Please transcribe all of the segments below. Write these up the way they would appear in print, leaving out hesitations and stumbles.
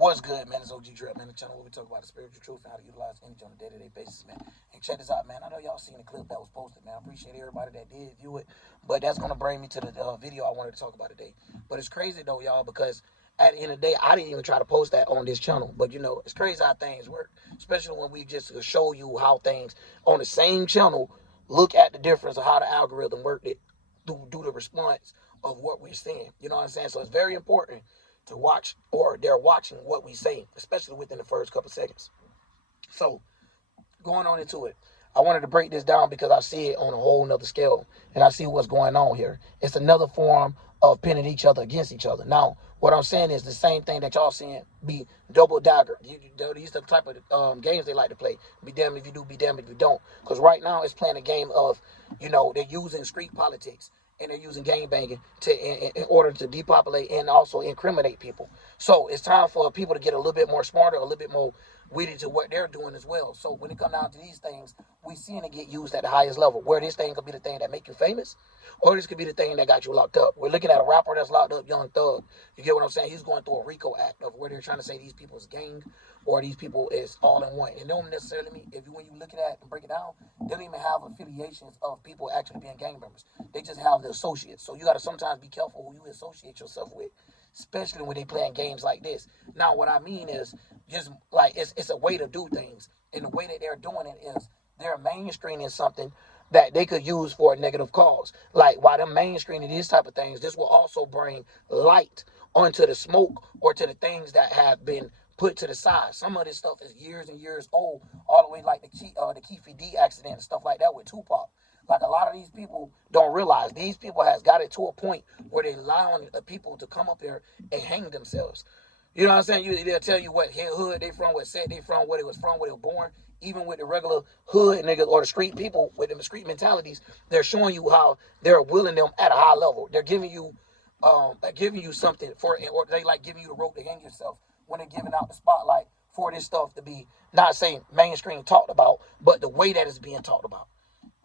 What's good, man? It's OG Drip, man. The channel where we talk about the spiritual truth and how to utilize energy on a day-to-day basis, man. And check this out, man. I know y'all seen the clip that was posted, man. I appreciate everybody that did view it. But that's going to bring me to the video I wanted to talk about today. But it's crazy, though, y'all, because at the end of the day, I didn't even try to post that on this channel. But, you know, it's crazy how things work, especially when we just show you how things on the same channel look at the difference of how the algorithm worked it do the response of what we're seeing. You know what I'm saying? So it's very important to watch, or they're watching what we say, especially within the first couple seconds. So going on into it, I wanted to break this down because I see it on a whole nother scale, and I see what's going on here. It's another form of pinning each other against each other. Now, what I'm saying is the same thing that y'all seeing be double dagger. These are the type of games they like to play. Be damned if you do, be damned if you don't. Because right now it's playing a game of, they're using street politics and they're using gang banging in order to depopulate and also incriminate people. So it's time for people to get a little bit more smarter, a little bit more witty to what they're doing as well. So when it comes down to these things, we seeing it get used at the highest level, where this thing could be the thing that make you famous, or this could be the thing that got you locked up. We're looking at a rapper that's locked up, Young Thug. You get what I'm saying? He's going through a RICO act of where they're trying to say these people's gang or these people is all in one. And don't necessarily mean, when you look at it and break it down, they don't even have affiliations of people actually being gang members. They just have the associates. So you got to sometimes be careful who you associate yourself with, especially when they playing games like this. Now, what I mean is just like it's a way to do things. And the way that they're doing it is they're mainstreaming something that they could use for a negative cause. Like while they're mainstreaming these type of things, this will also bring light onto the smoke or to the things that have been put to the side. Some of this stuff is years and years old, all the way like the Keefe D accident and stuff like that with Tupac. Like a lot of these people don't realize these people has got it to a point where they allowing people to come up here and hang themselves. You know what I'm saying? They'll tell you what hood they from, what set they from, where they was from, where they were born. Even with the regular hood niggas or the street people with them street mentalities, they're showing you how they're willing them at a high level. They're giving you something for, or they like giving you the rope to hang yourself when they're giving out the spotlight for this stuff to be not saying mainstream talked about, but the way that it's being talked about.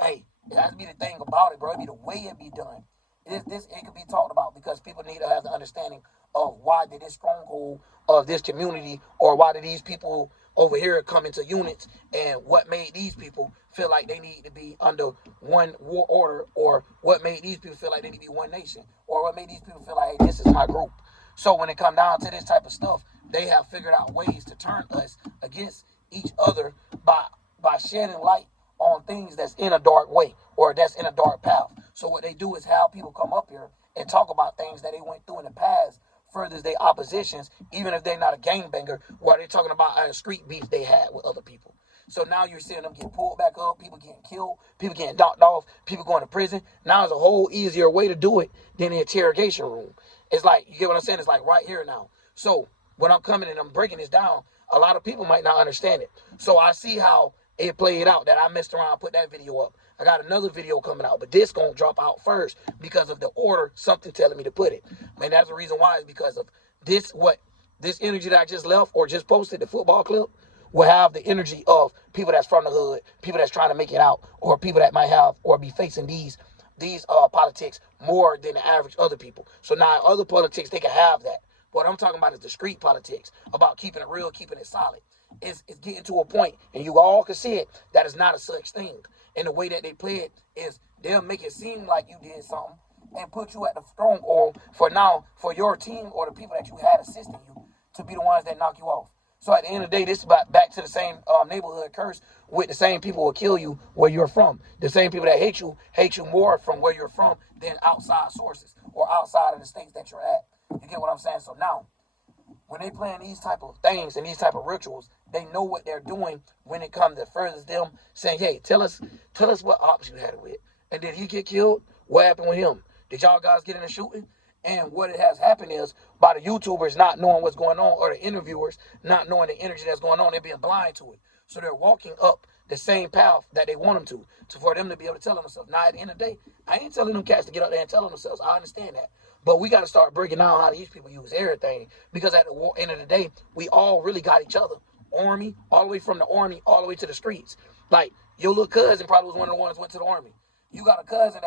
Hey, it has to be the thing about it, bro. It be the way it be done. It could be talked about because people need to have the understanding of why did this stronghold of this community, or why did these people over here come into units, and what made these people feel like they need to be under one war order, or what made these people feel like they need to be one nation, or what made these people feel like, hey, this is my group. So when it come down to this type of stuff, they have figured out ways to turn us against each other by shedding light on things that's in a dark way or that's in a dark path. So what they do is have people come up here and talk about things that they went through in the past, furthers their oppositions, even if they're not a gangbanger, while they're talking about a street beef they had with other people. So now you're seeing them get pulled back up, people getting killed, people getting knocked off, people going to prison. Now there's a whole easier way to do it than the interrogation room. It's like, you get what I'm saying? It's like right here now. So when I'm coming and I'm breaking this down, a lot of people might not understand it. So I see how it played out that I messed around and put that video up. I got another video coming out, but this gonna drop out first because of the order, something telling me to put it. Man, that's the reason why, is because of this energy that I just left or just posted, the football clip, will have the energy of people that's from the hood, people that's trying to make it out, or people that might have or be facing these politics more than the average other people. So now other politics, they can have that. What I'm talking about is the street politics, about keeping it real, keeping it solid. It's getting to a point, and you all can see it, that is not a such thing. And the way that they play it is they'll make it seem like you did something and put you at the stronghold for your team or the people that you had assisting you to be the ones that knock you off. So at the end of the day, this is back to the same neighborhood curse, with the same people will kill you where you're from. The same people that hate you more from where you're from than outside sources or outside of the states that you're at. You get what I'm saying? So now, when they playing these type of things and these type of rituals, they know what they're doing when it comes to furthers them saying, hey, tell us what ops you had it with. And did he get killed? What happened with him? Did y'all guys get in a shooting? And what it has happened is, by the YouTubers not knowing what's going on, or the interviewers not knowing the energy that's going on, they're being blind to it. So they're walking up the same path that they want them to for them to be able to tell themselves. Now, at the end of the day, I ain't telling them cats to get out there and tell themselves. I understand that. But we got to start breaking down how these people use everything. Because at the end of the day, we all really got each other. Army, all the way from the army, all the way to the streets. Like, your little cousin probably was one of the ones who went to the army. You got a cousin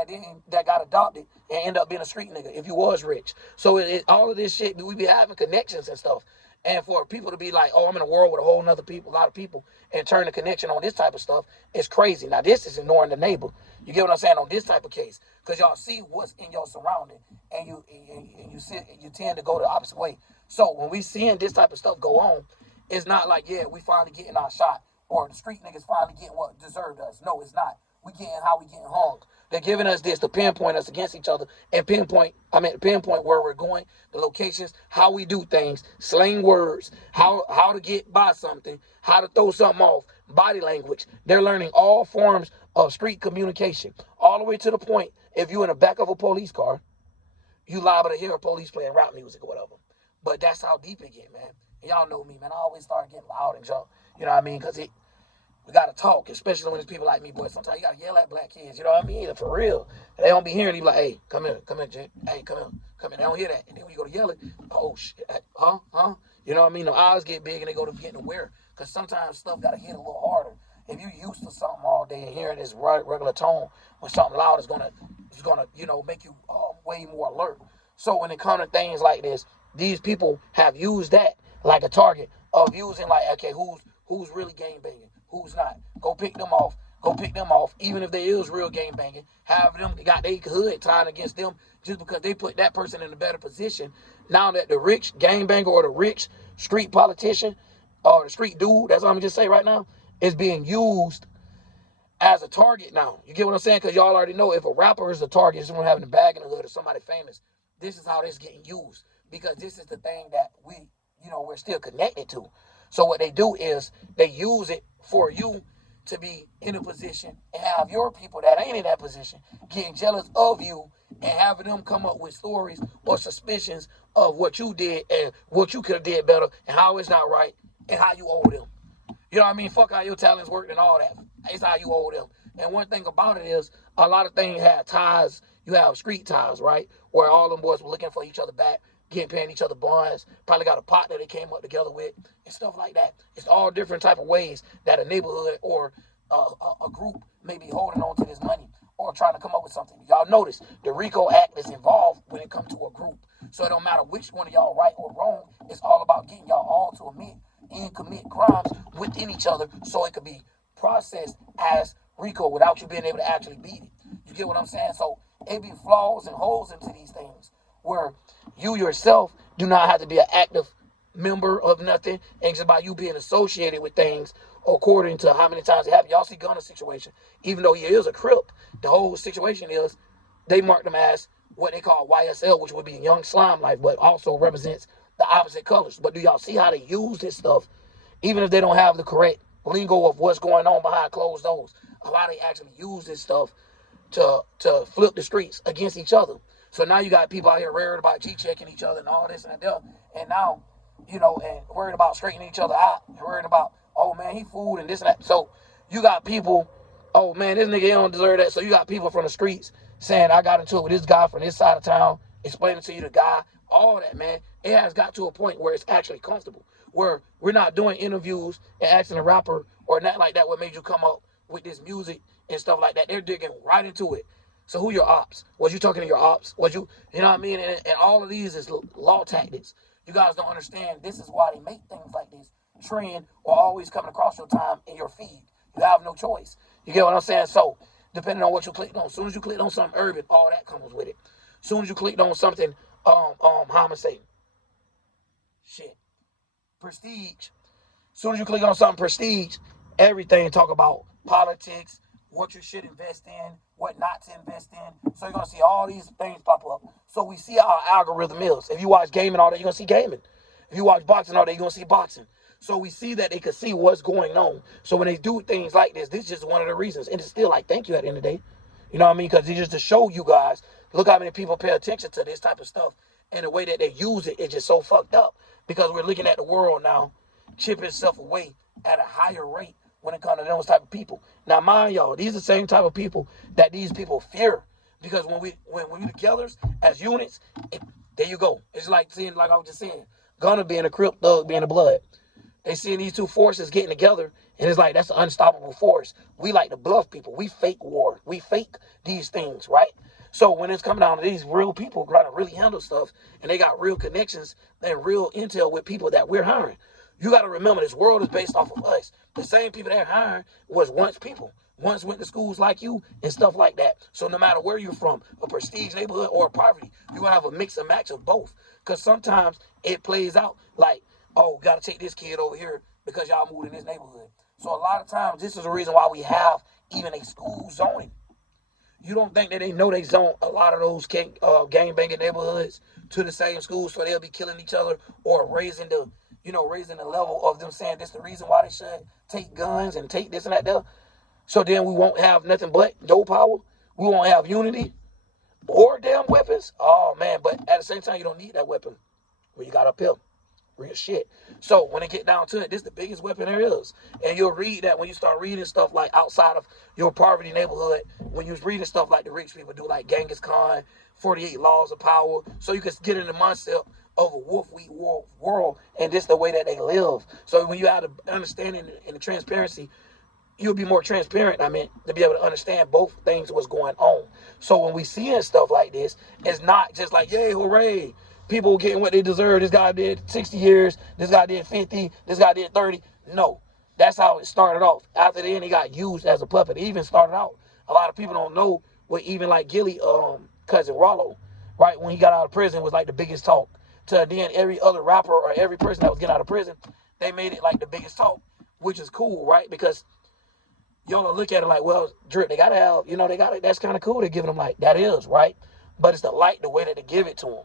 that got adopted and ended up being a street nigga if you was rich. So all of this shit, we be having connections and stuff. And for people to be like, oh, I'm in a world with a lot of people, and turn the connection on this type of stuff is crazy. Now, this is ignoring the neighbor. You get what I'm saying on this type of case? Because y'all see what's in your surrounding, and you tend to go the opposite way. So when we seeing this type of stuff go on, it's not like, yeah, we finally getting our shot, or the street niggas finally getting what deserved us. No, it's not. We getting how we getting hung. They're giving us this to pinpoint us against each other and pinpoint where we're going, the locations, how we do things, slang words, how to get by something, how to throw something off, body language. They're learning all forms of street communication, all the way to the point if you're in the back of a police car, you liable to hear a police playing rap music or whatever. But that's how deep it get, man. And y'all know me, man. I always start getting loud and jump. You know what I mean? Because we got to talk, especially when it's people like me, boy. Sometimes you got to yell at black kids. You know what I mean? For real. They don't be hearing. They be like, hey, come here, Jay. Hey, come here. They don't hear that. And then when you go to yell it, oh, shit. Huh? You know what I mean? The eyes get big and they go to getting aware. Because sometimes stuff got to hit a little harder. If you used to something all day and hearing this regular tone, when something loud is gonna, make you way more alert. So when it comes to things like this, these people have used that like a target of using like, okay, who's really gang banging, who's not. Go pick them off. Even if they is real gang banging, have them got their hood tied against them just because they put that person in a better position. Now that the rich gang banger or the rich street politician or the street dude, that's what I'm gonna just say right now, is being used as a target now. You get what I'm saying? Because y'all already know if a rapper is a target, someone having a bag in the hood or somebody famous, this is how this is getting used. Because this is the thing that we're still connected to. So what they do is they use it for you to be in a position and have your people that ain't in that position getting jealous of you and having them come up with stories or suspicions of what you did and what you could have did better and how it's not right and how you owe them. You know what I mean? Fuck how your talents worked and all that. It's how you owe them. And one thing about it is a lot of things have ties. You have street ties, right? Where all them boys were looking for each other back, paying each other bonds, probably got a partner they came up together with, and stuff like that. It's all different type of ways that a neighborhood or a group may be holding on to this money or trying to come up with something. Y'all notice the RICO Act is involved when it comes to a group. So it don't matter which one of y'all right or wrong. It's all about getting y'all all to admit and commit crimes within each other so it could be processed as RICO without you being able to actually beat it. You get what I'm saying? So it be flaws and holes into these things where you yourself do not have to be an active member of nothing, and just by you being associated with things according to how many times it happened. Y'all see Gunna's situation, even though he is a Crip, the whole situation is they marked him as what they call YSL, which would be Young Slime Life, but also represents the opposite colors. But do y'all see how they use this stuff, even if they don't have the correct lingo of what's going on behind closed doors? A lot of they actually use this stuff to flip the streets against each other. So now you got people out here worried about G-checking each other and all this and that. And now, and worried about straightening each other out. And worried about, oh, man, he fooled and this and that. So you got people, oh, man, this nigga, he don't deserve that. So you got people from the streets saying, I got into it with this guy from this side of town, explaining to you the guy, all that, man. It has got to a point where it's actually comfortable, where we're not doing interviews and asking a rapper or nothing like that what made you come up with this music and stuff like that. They're digging right into it. So who your ops? Was you talking to your ops? Was you know what I mean? And all of these is law tactics. You guys don't understand. This is why they make things like this trend or always coming across your time in your feed. You have no choice. You get what I'm saying? So depending on what you clicked on, as soon as you clicked on something urban, all that comes with it. As soon as you clicked on something, how am I say? Shit. Prestige. As soon as you click on something prestige, everything talk about politics, what you should invest in, what not to invest in. So you're going to see all these things pop up. So we see how our algorithm is. If you watch gaming all day, you're going to see gaming. If you watch boxing all day, you're going to see boxing. So we see that they can see what's going on. So when they do things like this is just one of the reasons. And it's still like, thank you at the end of the day. You know what I mean? Because it's just to show you guys, look how many people pay attention to this type of stuff. And the way that they use it is just so fucked up. Because we're looking at the world now chip itself away at a higher rate when it comes to those type of people. Now, mind y'all, these are the same type of people that these people fear. Because when we together as units, there you go. It's like seeing, like I was just saying, Gunna being a Crip, Thug being a Blood. They seeing these two forces getting together, and it's like that's an unstoppable force. We like to bluff people. We fake war. We fake these things, right? So when it's coming down to these real people trying to really handle stuff, and they got real connections and real intel with people that we're hiring, you got to remember this world is based off of us. The same people they're hiring was once people. Once went to schools like you and stuff like that. So no matter where you're from, a prestige neighborhood or a poverty, you're going to have a mix and match of both. Because sometimes it plays out like, oh, got to take this kid over here because y'all moved in this neighborhood. So a lot of times, this is the reason why we have even a school zoning. You don't think that they know they zone a lot of those gang banging neighborhoods to the same schools, so they'll be killing each other or raising the level of them saying this the reason why they should take guns and take this and that there. So then we won't have nothing but no power. We won't have unity or damn weapons. Oh man, but at the same time, you don't need that weapon when you got uphill. Real shit. So when it get down to it, this is the biggest weapon there is. And you'll read that when you start reading stuff like outside of your poverty neighborhood, when you're reading stuff like the rich people do, like Genghis Khan, 48 Laws of Power, so you can get in the mindset of a wolf wheat world, and this the way that they live. So when you have the understanding and the transparency, you'll be more transparent, to be able to understand both things what's going on. So when we seeing stuff like this, it's not just like, yay, hooray, people getting what they deserve. This guy did 60 years, this guy did 50, this guy did 30. No, that's how it started off. After then, he got used as a puppet. It even started out, a lot of people don't know what even like Gilly, cousin Rollo, right, when he got out of prison was like the biggest talk. To then every other rapper or every person that was getting out of prison, they made it like the biggest talk, which is cool, right? Because y'all will look at it like, well, Drip, they gotta have, they gotta, that's kind of cool. They're giving them like, that is, right? But it's the way that they give it to them.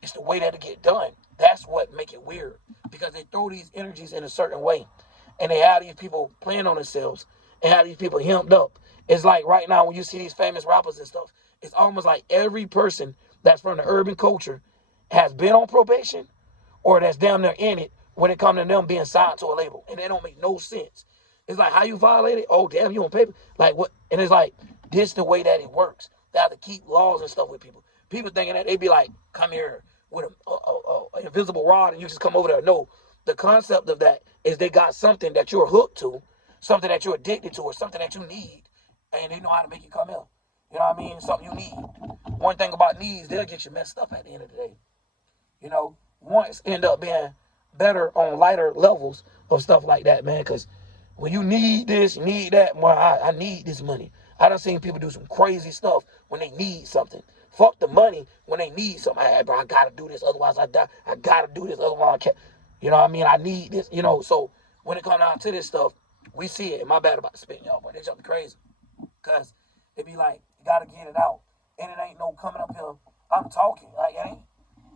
It's the way that it get done. That's what make it weird. Because they throw these energies in a certain way. And they have these people playing on themselves and have these people hemmed up. It's like right now when you see these famous rappers and stuff, it's almost like every person that's from the urban culture has been on probation or that's damn near in it when it comes to them being signed to a label. And they don't make no sense. It's like, how you violate it? Oh, damn, you on paper? Like, what? And it's like, this the way that it works. They have to keep laws and stuff with people. People thinking that they be like, come here with an invisible rod and you just come over there. No, the concept of that is they got something that you're hooked to, something that you're addicted to, or something that you need, and they know how to make you come here. You know what I mean? Something you need. One thing about needs, they'll get you messed up at the end of the day. Wants end up being better on lighter levels of stuff like that, man, because when you need this, you need that, well, I need this money. I done seen people do some crazy stuff when they need something. Fuck the money when they need something. Hey, bro, I gotta do this, otherwise I die. I gotta do this, otherwise I can't. You know what I mean? I need this, So when it comes down to this stuff, we see it. And my bad about spitting y'all, but they jumping crazy. Because it be like, you gotta get it out. And it ain't no coming up here, I'm talking. Like, it ain't,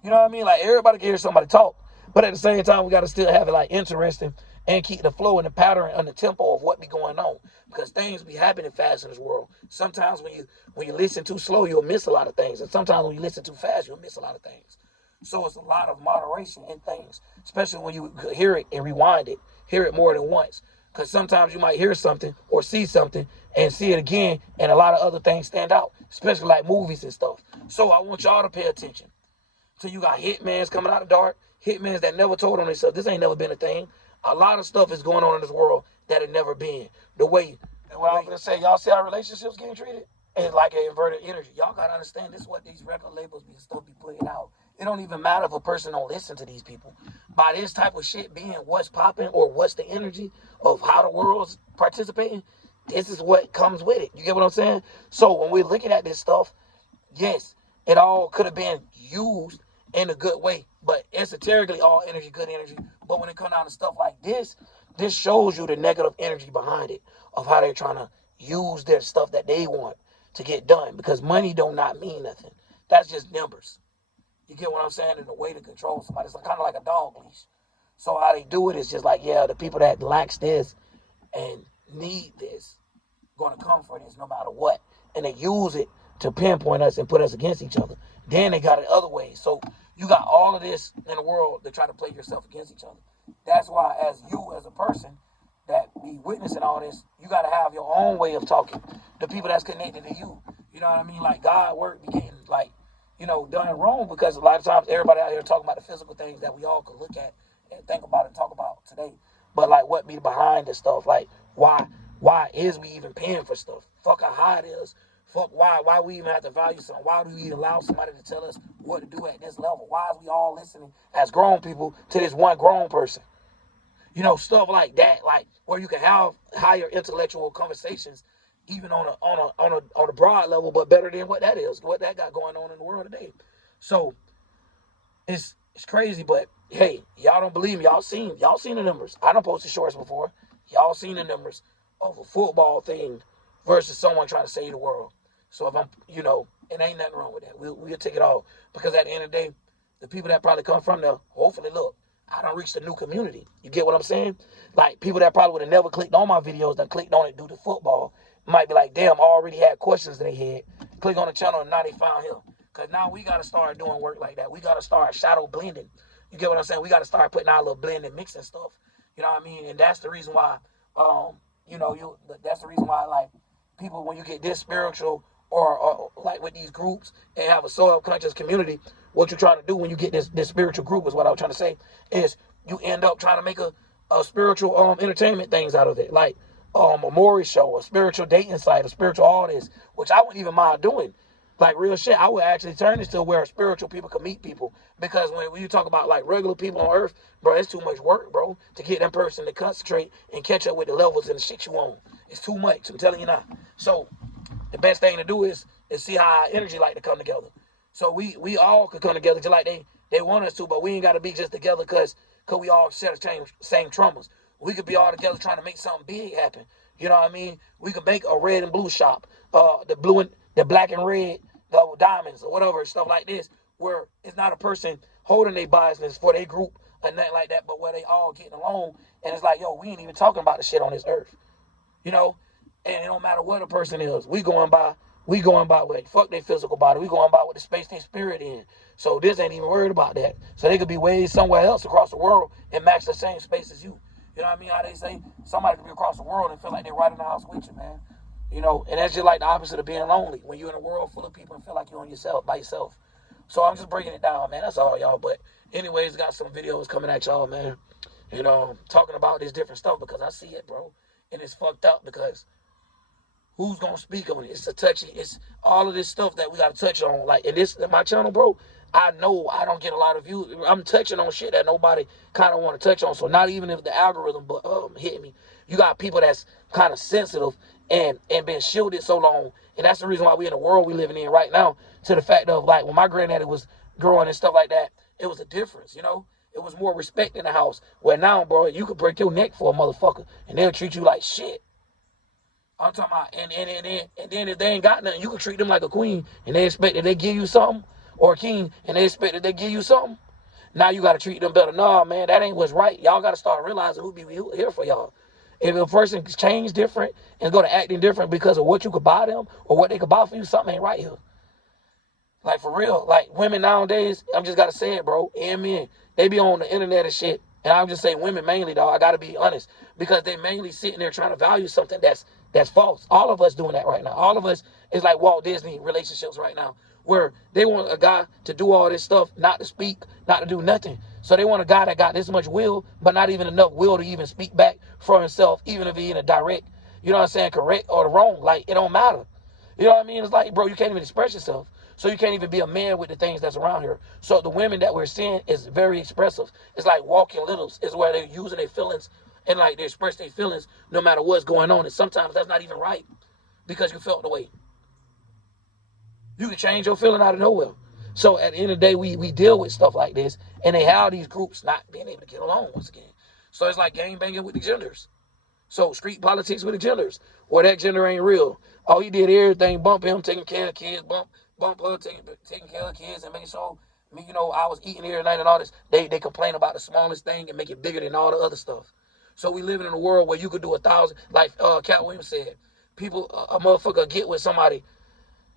you know what I mean? Like, everybody can hear somebody talk. But at the same time, we got to still have it, like, interesting and keep the flow and the pattern and the tempo of what be going on. Because things be happening fast in this world. Sometimes when you listen too slow, you'll miss a lot of things. And sometimes when you listen too fast, you'll miss a lot of things. So it's a lot of moderation in things, especially when you hear it and rewind it, hear it more than once. Because sometimes you might hear something or see something and see it again, and a lot of other things stand out, especially like movies and stuff. So I want y'all to pay attention. So you got hitmans coming out of the dark, hitmans that never told on themselves. This ain't never been a thing. A lot of stuff is going on in this world that had never been. And what I'm going to say, y'all see how relationships getting treated? It's like an inverted energy. Y'all got to understand this is what these record labels and stuff be putting out. It don't even matter if a person don't listen to these people. By this type of shit being what's popping or what's the energy of how the world's participating, this is what comes with it. You get what I'm saying? So when we're looking at this stuff, yes, it all could have been used in a good way, but esoterically, all energy, good energy. But when it comes down to stuff like this shows you the negative energy behind it of how they're trying to use their stuff that they want to get done. Because money do not mean nothing. That's just numbers. You get what I'm saying? In a way to control somebody. It's kind of like a dog leash. So how they do it is just like, yeah, the people that lacks this and need this going to come for this no matter what. And they use it to pinpoint us and put us against each other. Then they got it other ways. So you got all of this in the world to try to play yourself against each other. That's why as a person that be witnessing all this, you got to have your own way of talking. The people that's connected to you. You know what I mean? Like God work be getting like, done wrong because a lot of times everybody out here talking about the physical things that we all could look at and think about and talk about today. But like what be behind this stuff? Like why is we even paying for stuff? Fuck how high it is. Fuck, why we even have to value something? Why do we allow somebody to tell us what to do at this level? Why is we all listening as grown people to this one grown person? You know, stuff like that, like where you can have higher intellectual conversations, even on a broad level, but better than what that is, what that got going on in the world today. So it's crazy, but hey, y'all don't believe me. Y'all seen the numbers. I done posted shorts before. Y'all seen the numbers of a football thing versus someone trying to save the world. So if I'm, it ain't nothing wrong with that. We'll take it all, because at the end of the day, the people that probably come from there, hopefully, look, I done reached a new community. You get what I'm saying? Like, people that probably would have never clicked on my videos, that clicked on it due to football, might be like, damn, I already had questions in their head. Click on the channel and now they found him. Because now we got to start doing work like that. We got to start shadow blending. You get what I'm saying? We got to start putting our little blend and mixing stuff. You know what I mean? And that's the reason why, that's the reason why, like, people, when you get this spiritual or like with these groups and have a subconscious community, what you're trying to do when you get this spiritual group, is what I was trying to say, is you end up trying to make a spiritual entertainment things out of it. Like a Maury show, a spiritual dating site, a spiritual all this, which I wouldn't even mind doing. Like, real shit, I would actually turn this to where spiritual people can meet people. Because when you talk about, like, regular people on earth, bro, it's too much work, bro, to get that person to concentrate and catch up with the levels and the shit you on. It's too much, I'm telling you now. So the best thing to do is see how our energy like to come together. So we all could come together just like they want us to, but we ain't got to be just together because we all share the same traumas. We could be all together trying to make something big happen. You know what I mean? We could make a red and blue shop, the black and red, the diamonds or whatever, stuff like this, where it's not a person holding their business for their group or nothing like that, but where they all getting along, and it's like, yo, we ain't even talking about the shit on this earth, you know? And it don't matter what a person is. We going by what, fuck their physical body. We going by what the space their spirit in. So this ain't even worried about that. So they could be way somewhere else across the world and match the same space as you. You know what I mean? How they say somebody could be across the world and feel like they're right in the house with you, man. You know, and that's just like the opposite of being lonely. When you're in a world full of people and feel like you're by yourself. So I'm just breaking it down, man. That's all, y'all. But anyways, got some videos coming at y'all, man. You know, talking about this different stuff because I see it, bro. And it's fucked up because who's gonna speak on it? It's all of this stuff that we gotta touch on. Like, in my channel, bro, I know I don't get a lot of views. I'm touching on shit that nobody kind of want to touch on. So not even if the algorithm hit me, you got people that's kind of sensitive and been shielded so long. And that's the reason why we in the world we living in right now, to the fact of, like, when my granddaddy was growing and stuff like that, it was a difference, you know? It was more respect in the house. Where now, bro, you could break your neck for a motherfucker and they'll treat you like shit. I'm talking about, and then if they ain't got nothing, you can treat them like a queen, and they expect that they give you something, or a king, and they expect that they give you something. Now you got to treat them better. No, man, that ain't what's right. Y'all got to start realizing who be here for y'all. If a person change different and go to acting different because of what you could buy them or what they could buy for you, something ain't right here. Like, for real, like, women nowadays, I'm just got to say it, bro, and men, they be on the internet and shit. And I'll just say women mainly, dog. I got to be honest, because they mainly sitting there trying to value something that's false. All of us doing that right now. All of us is like Walt Disney relationships right now, where they want a guy to do all this stuff, not to speak, not to do nothing. So they want a guy that got this much will, but not even enough will to even speak back for himself, even if he in a direct, you know what I'm saying, correct or the wrong. Like, it don't matter. You know what I mean? It's like, bro, you can't even express yourself. So you can't even be a man with the things that's around here. So the women that we're seeing is very expressive. It's like walking littles. Is where they're using their feelings and, like, they express their feelings no matter what's going on. And sometimes that's not even right because you felt the way. You can change your feeling out of nowhere. So at the end of the day, we deal with stuff like this, and they have these groups not being able to get along once again. So it's like gang banging with the genders. So street politics with the genders, where that gender ain't real. All he did everything, bump him, taking care of kids, bump her, taking care of kids, and making sure me, I was eating every night and all this. They complain about the smallest thing and make it bigger than all the other stuff. So we living in a world where you could do 1,000, like Cat Williams said, people, a motherfucker get with somebody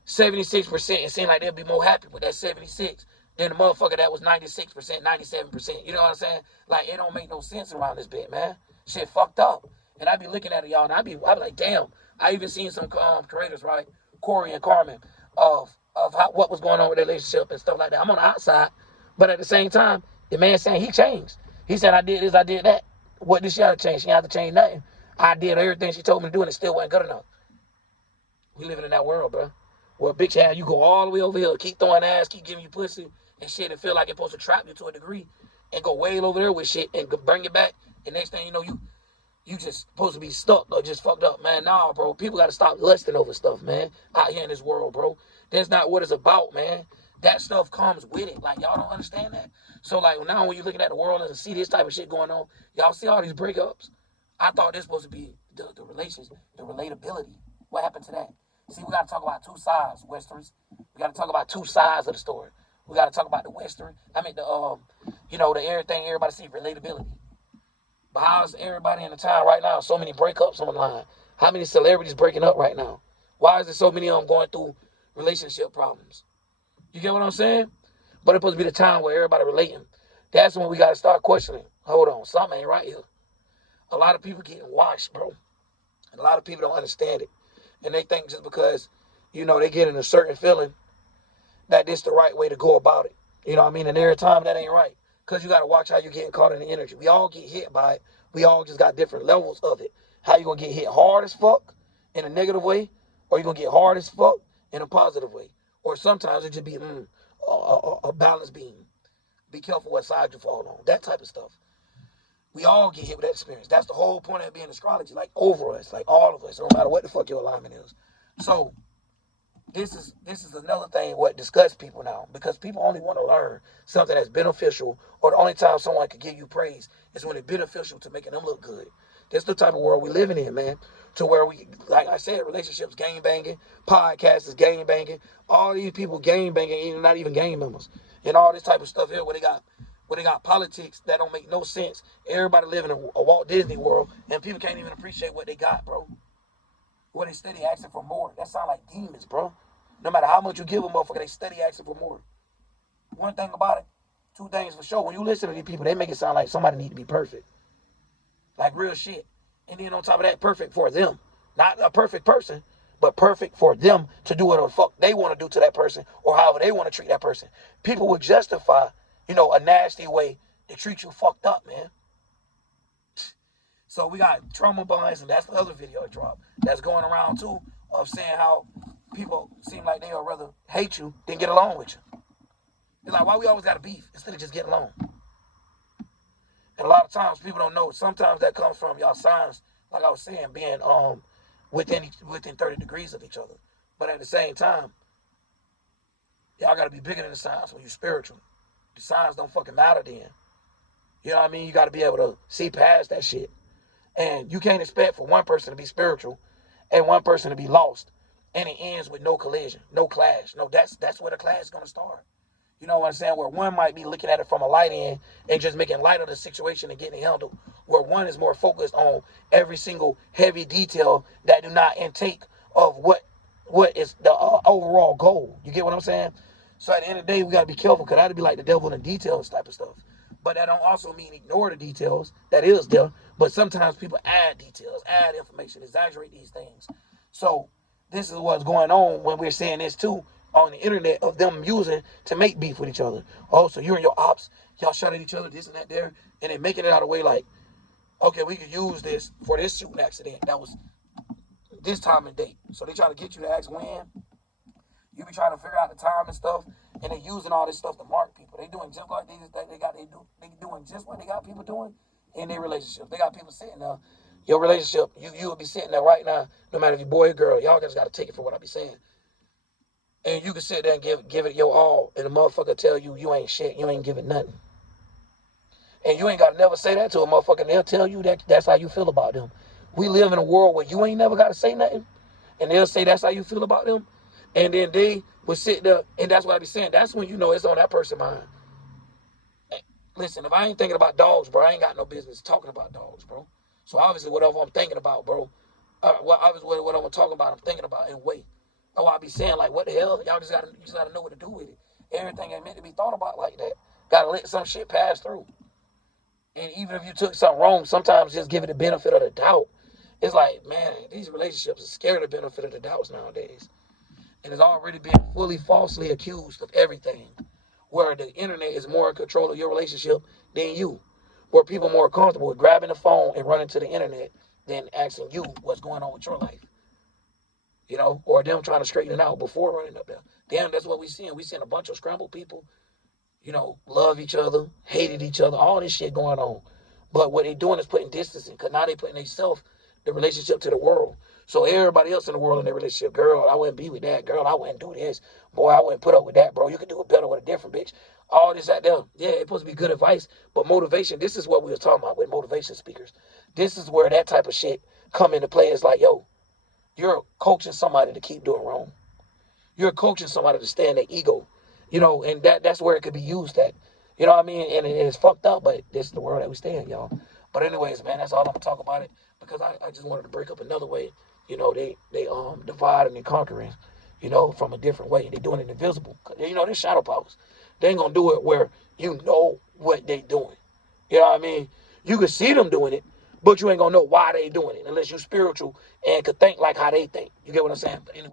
76% and seem like they'll be more happy with that 76 than the motherfucker that was 96%, 97%. You know what I'm saying? Like, it don't make no sense around this bit, man. Shit fucked up. And I be looking at it, y'all, and I be like, damn. I even seen some creators, right, Corey and Carmen, of what was going on with their relationship and stuff like that. I'm on the outside, but at the same time, the man saying he changed. He said, I did this, I did that. What did she have to change? She didn't have to change nothing. I did everything she told me to do, and it still wasn't good enough. We living in that world, bro. Where a bitch had you go all the way over here, keep throwing ass, keep giving you pussy and shit, and feel like it's supposed to trap you to a degree, and go way over there with shit and bring it back. And next thing you know, you just supposed to be stuck or just fucked up, man. Nah, bro. People got to stop lusting over stuff, man, out here in this world, bro. That's not what it's about, man. That stuff comes with it. Like, y'all don't understand that? So, like, now when you're looking at the world and see this type of shit going on, y'all see all these breakups. I thought this was supposed to be the relations, the relatability. What happened to that? See, we got to talk about two sides, Westerns. We got to talk about two sides of the story. We got to talk about the Western. I mean, the everything everybody see, relatability. But how's everybody in the town right now? So many breakups online. How many celebrities breaking up right now? Why is there so many of them going through relationship problems? You get what I'm saying? But it's supposed to be the time where everybody relating. That's when we got to start questioning. Hold on, something ain't right here. A lot of people getting washed, bro. And a lot of people don't understand it. And they think just because, they get in a certain feeling that this the right way to go about it. You know what I mean? And every time that ain't right. Because you got to watch how you're getting caught in the energy. We all get hit by it. We all just got different levels of it. How you going to get hit hard as fuck in a negative way, or you going to get hard as fuck in a positive way. Or sometimes it just be a balance beam. Be careful what side you fall on. That type of stuff. We all get hit with that experience. That's the whole point of being astrology. Like over us, like all of us, no matter what the fuck your alignment is. So this is another thing what disgusts people now, because people only want to learn something that's beneficial, or the only time someone can give you praise is when it's beneficial to making them look good. That's the type of world we living in, man. To where we, like I said, relationships game banging, podcasts is game banging, all these people game banging, not even gang members, and all this type of stuff here where they got politics that don't make no sense. Everybody living in a Walt Disney world, and people can't even appreciate what they got, bro. What they steady asking for more. That sound like demons, bro. No matter how much you give a motherfucker, they steady asking for more. One thing about it, two things for sure. When you listen to these people, they make it sound like somebody need to be perfect. Like real shit. And then on top of that, perfect for them. Not a perfect person, but perfect for them to do whatever the fuck they want to do to that person, or however they want to treat that person. People would justify, a nasty way to treat you fucked up, man. So we got trauma bonds, and that's the other video I dropped that's going around too, of saying how people seem like they'll rather hate you than get along with you. It's like, why we always got to beef instead of just getting along? And a lot of times people don't know. Sometimes that comes from y'all signs, like I was saying, being within 30 degrees of each other. But at the same time, y'all got to be bigger than the signs when you're spiritual. The signs don't fucking matter then. You know what I mean? You got to be able to see past that shit. And you can't expect for one person to be spiritual and one person to be lost, and it ends with no collision, no clash. No, that's where the clash is going to start. You know what I'm saying? Where one might be looking at it from a light end and just making light of the situation and getting it handled. Where one is more focused on every single heavy detail that do not intake of what is the overall goal. You get what I'm saying? So at the end of the day, we got to be careful, because that'd be like the devil in the details type of stuff. But that don't also mean ignore the details. That is there. But sometimes people add details, add information, exaggerate these things. So this is what's going on when we're saying this too on the internet, of them using to make beef with each other. Oh, so you and your ops, y'all shot at each other, this and that there, and then making it out of the way like, okay, we could use this for this shooting accident that was this time and date. So they try to get you to ask when. You be trying to figure out the time and stuff, and they using all this stuff to mark people. They doing just like they doing just what they got people doing in their relationships. They got people sitting there. Your relationship, you will be sitting there right now, no matter if you're boy or girl. Y'all just got to take it for what I be saying. And you can sit there and give it your all, and the motherfucker tell you ain't shit, you ain't giving nothing. And you ain't got to never say that to a motherfucker. They'll tell you that's how you feel about them. We live in a world where you ain't never got to say nothing, and they'll say that's how you feel about them. And then they will sit there, and that's what I be saying. That's when you know it's on that person's mind. Listen, if I ain't thinking about dogs, bro, I ain't got no business talking about dogs, bro. So obviously, whatever I'm thinking about, bro, obviously what I'm talking about, I'm thinking about in a way. That's why I be saying, like, what the hell? You just gotta know what to do with it. Everything ain't meant to be thought about like that. Gotta let some shit pass through. And even if you took something wrong, sometimes just give it the benefit of the doubt. It's like, man, these relationships are scared of the benefit of the doubts nowadays. And it's already been fully falsely accused of everything, where the internet is more in control of your relationship than you, where people are more comfortable with grabbing the phone and running to the internet than asking you what's going on with your life. you know, or them trying to straighten it out before running up there. Damn, that's what we seeing. We seeing a bunch of scrambled people, you know, love each other, hated each other, all this shit going on. But what they doing is putting distancing, because now they putting themselves, the relationship to the world. So everybody else in the world in their relationship, girl, I wouldn't be with that. Girl, I wouldn't do this. Boy, I wouldn't put up with that, bro. You could do it better with a different bitch. All this out there. Yeah, it's supposed to be good advice, but motivation, this is what we was talking about with motivation speakers. This is where that type of shit come into play. It's like, yo, you're coaching somebody to keep doing wrong. You're coaching somebody to stay in their ego, you know, and that's where it could be used at. You know what I mean? And it's fucked up, but this is the world that we stay in, y'all. But anyways, man, that's all I'm gonna talk about it, because I just wanted to break up another way. You know, they dividing and conquering, you know, from a different way. They doing it invisible. You know, they're shadow powers. They ain't gonna do it where you know what they doing. You know what I mean? You can see them doing it, but you ain't gonna know why they doing it unless you spiritual and could think like how they think. You get what I'm saying? But anyway.